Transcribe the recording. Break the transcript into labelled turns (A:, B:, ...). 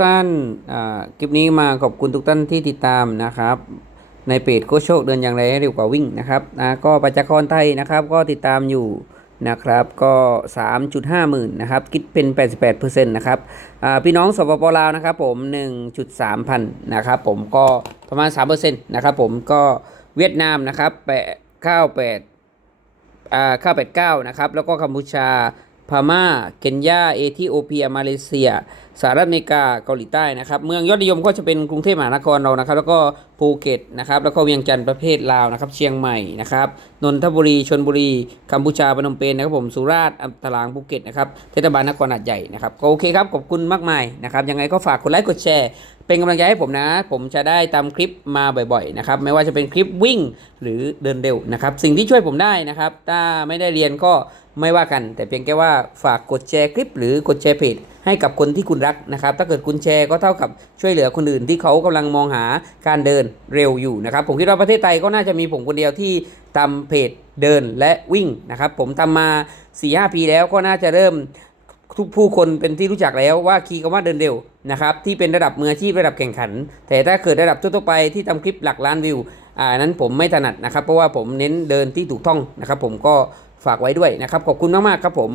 A: ท่านอ่าคลิปนี้มาขอบคุณทุกท่านที่ติดตามนะครับ ในเพจโคชโชคเดินอย่างไรให้เร็วกว่าวิ่งนะครับนะก็ประจักรไทยนะครับก็ติดตามอยู่นะครับก็ 3.5 หมื่นนะครับคิดเป็น 88%นะครับอ่าพี่น้องสปปลาวนะครับผม 1.3 พันนะครับผมก็ประมาณ 3%นะครับผมก็เวียดนามนะครับแปดเก้าแปดอ่าข้าวเป็ดเก้านะครับแล้วก็กัมพูชา พม่า เคนยา เอธิโอเปีย มาเลเซีย สหรัฐอเมริกา เกาหลีใต้นะครับ เมืองยอดนิยมก็จะเป็นกรุงเทพมหานครเรานะครับ แล้วก็ภูเก็ตนะครับ แล้วก็เวียงจันทร์ประเภทลาวนะครับ เชียงใหม่นะครับ นนทบุรีชนบุรี กัมพูชา พนมเปญนะครับผม สุราษฎร์อัตราง ภูเก็ตนะครับ เทศบาลนครหาดใหญ่นะครับ ก็โอเคครับ ขอบคุณมากมายนะครับ ยังไงก็ฝากกดไลค์ กดแชร์ เป็นกำลังใจให้ผมนะ ผมจะได้ตามคลิปมาบ่อยๆนะครับไม่ว่าจะเป็นคลิปวิ่งหรือเดินเร็วนะครับสิ่งที่ช่วยผมได้นะครับ ถ้าไม่ได้เรียนก็ไม่ว่ากัน แต่เพียงแค่ว่าฝากกดแชร์คลิป หรือกดแชร์เพจให้กับคนที่คุณรักนะครับ ถ้าเกิดคุณแชร์ก็เท่ากับช่วยเหลือคนอื่นที่เขากำลังมองหาการเดินเร็วอยู่นะครับ ผมคิดว่าประเทศไทยก็น่าจะมีผมคนเดียวที่ทำเพจเดินและวิ่งนะครับ ผมทำมา4-5ปีแล้วก็น่าจะเริ่ม ทุกผู้คนเป็นที่รู้จักแล้วว่าคีย์คำว่าเดินเร็วนะครับที่เป็นระดับมืออาชีพระดับแข่งขัน แต่ถ้าเกิดระดับทั่วไปที่ทำคลิปหลักล้านวิวอ่านั้นผมไม่ถนัดนะครับ เพราะว่าผมเน้นเดินที่ถูกต้องนะครับ ผมก็ฝากไว้ด้วยนะครับขอบคุณมากๆครับผม